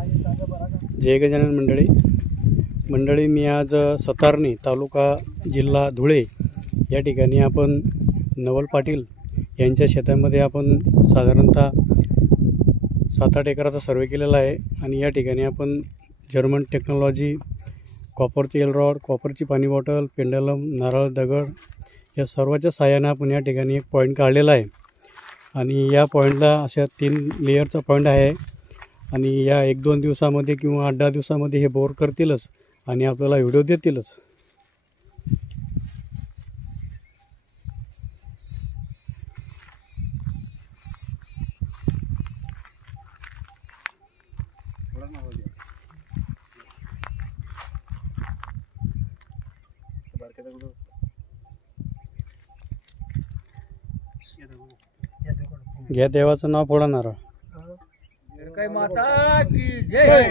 जय गजानन मंडळी, मी आज सतारणी तालुका जिल्हा धुळे या ठिकाणी आपण नवल पाटील यांच्या शेतामध्ये आपण साधारणतः 7-8 एकराचा सर्वे केलेला आहे आणि या ठिकाणी आपण जर्मन टेक्नॉलॉजी, कॉपरची एल रॉड, कॉपरची पाणी बॉटल, पेंडलम, नारळ, दगड या सर्वाच्या सहाय्याने आपण या ठिकाणी एक पॉईंट काढलेला आहे आणि या पॉईंटला अशा 3 लेयरचा पॉईंट आहे आणि या 1-2 दिवसामध्ये किंवा 8-10 दिवसामध्ये हे बोर करतीलच आणि आपल्याला व्हिडिओ देतीलच। घ्या देवाचं नाव फोडा नारळ। माता की जय।